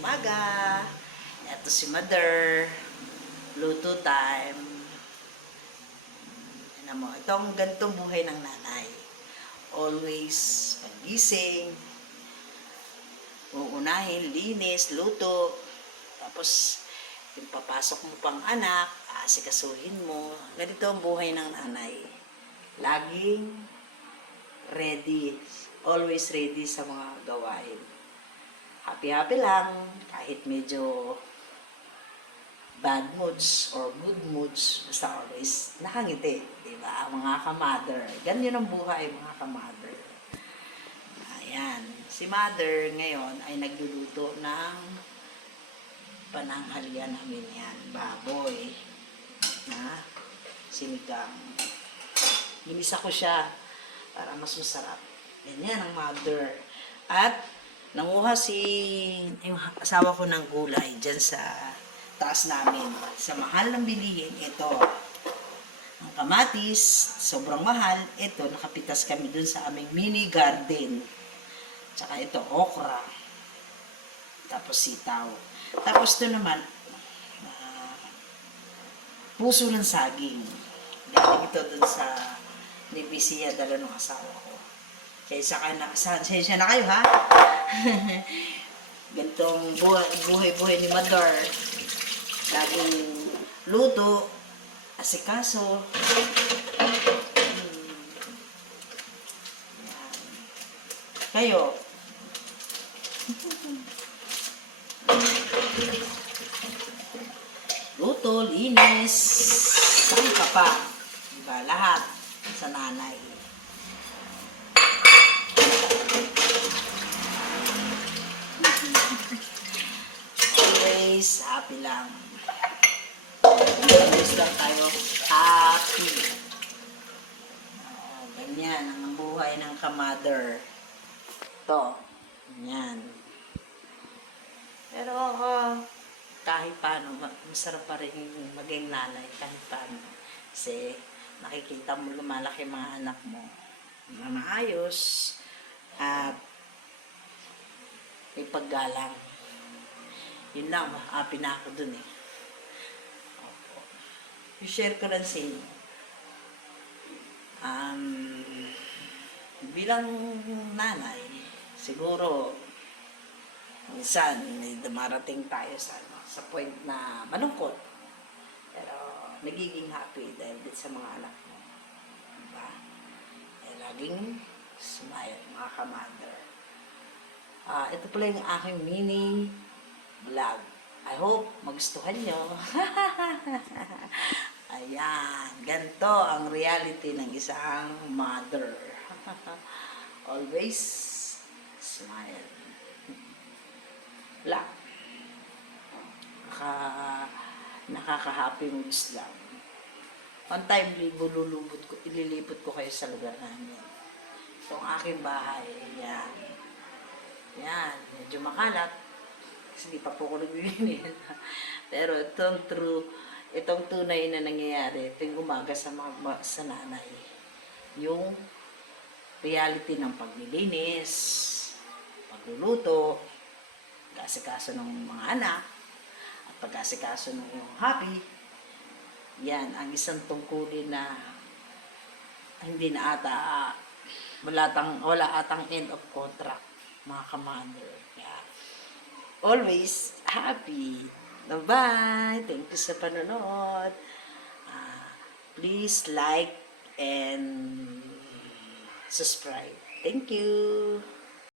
umaga. Ito si Mother. Luto time. Ano mo, itong ganitong buhay ng nanay. Always pagising, uunahin, linis, luto. Tapos, yung papasok mo pang anak, aasikasuhin mo. Ganito ang buhay ng nanay. Laging ready. Always ready sa mga gawain. Happy-happy lang, kahit medyo bad moods or good moods, basta always nakangiti, di ba? Mga ka-mother. Ganyan ang buhay, mga ka-mother. Ayan. Si mother ngayon ay nagluluto ng pananghalian namin yan. Baboy. Na sinigang. Ginisa ko siya para mas masarap. Ganyan ang mother. At nanguha yung asawa ko ng gulay dyan sa taas namin. Sa mahal ng bilihin, ito. Ang kamatis, sobrang mahal. Ito, nakapitas kami dun sa aming mini garden. Tsaka ito, okra. Tapos sitaw. Tapos ito naman, puso ng saging. Galing ito dun sa Nibisia, dala ng asawa ko. Sensya na kayo, ha? Gantong buhay-buhay ni Mother. Laging luto, asikaso. Kayo. Luto, linis. Saan ka pa? Diba? Lahat sa nanay. Always happy lang. Always lang tayo happy. Ganyan ang buhay ng ka-mother. Ito. Ganyan. Pero kahit paano, masarap pa rin maging nanay kahit paano. Kasi nakikita mo lumalaki mga anak mo na maayos at may paggalang. Yun lang, happy na ako dun eh. I-share ko lang sa inyo. Bilang nanay, siguro minsan dumarating tayo sa point na malungkot. Pero nagiging happy dahil din sa mga anak mo. Diba? Eh, laging smile, mga ka-mother. Ito pala yung aking mini vlog. I hope magustuhan nyo. Ayan, ganito ang reality ng isang mother. Always smile. Wala. Nakaka-happy moods lang. One time, ililipot ko kayo sa lugar namin. Itong aking bahay, yan. Yan, medyo makalat. Kasi di pa po ako nagbibinin. Pero itong tunay na nangyayari, ito yung umaga sa nanay. Yung reality ng paglilinis, pagluluto, pag-asikaso ng mga anak, at pag-asikaso ng yung hobby. Yan, ang isang tungkulin na hindi na ata, wala atang end of contract, mga ka-mother. Yan. Always happy. Bye-bye. Thank you sa panonood. Please like and subscribe. Thank you.